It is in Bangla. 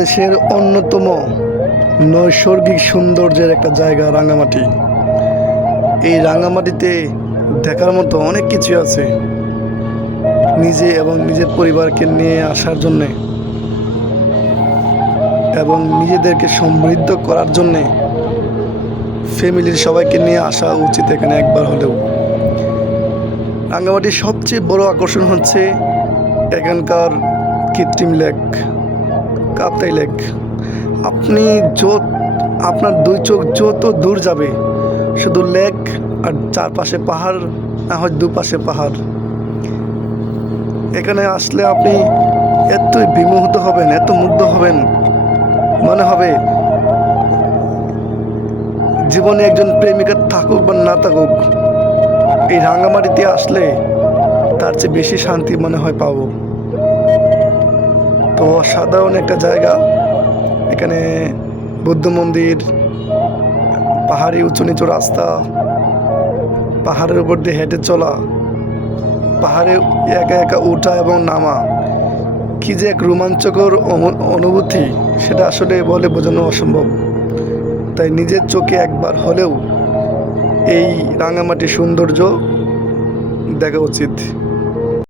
বাংলাদেশের অন্যতম নৈসর্গিক সৌন্দর্যের একটা জায়গা রাঙামাটি। এই রাঙামাটিতে দেখার মতো অনেক কিছু আছে। নিজে এবং নিজের পরিবারকে নিয়ে আসার জন্যে এবং নিজেদেরকে সমৃদ্ধ করার জন্যে ফ্যামিলির সবাইকে নিয়ে আসা উচিত এখানে একবার হলেও। রাঙামাটির সবচেয়ে বড় আকর্ষণ হচ্ছে এখানকার কৃত্রিম লেক, কাপ্তাই লেক। আপনার দুই চোখ যত দূর যাবে শুধু লেক আর চারপাশে পাহাড়, না হয় দুপাশে পাহাড়। এখানে আসলে আপনি এতই বিমোহিত হবেন, এত মুগ্ধ হবেন, মনে হবে জীবনে একজন প্রেমিকা থাকুক বা না থাকুক, এই রাঙামাটিতে আসলে তার চেয়ে বেশি শান্তি মনে হয় পাবো। তো অসাধারণ একটা জায়গা। এখানে বৌদ্ধ মন্দির, পাহাড়ি উঁচু নিচু রাস্তা, পাহাড়ের উপর দিয়ে হেঁটে চলা, পাহাড়ে একা একা ওঠা এবং নামা, কি যে এক রোমাঞ্চকর অনুভূতি, সেটা আসলে বলে বোঝানো অসম্ভব। তাই নিজের চোখে একবার হলেও এই রাঙামাটির সৌন্দর্য দেখা উচিত।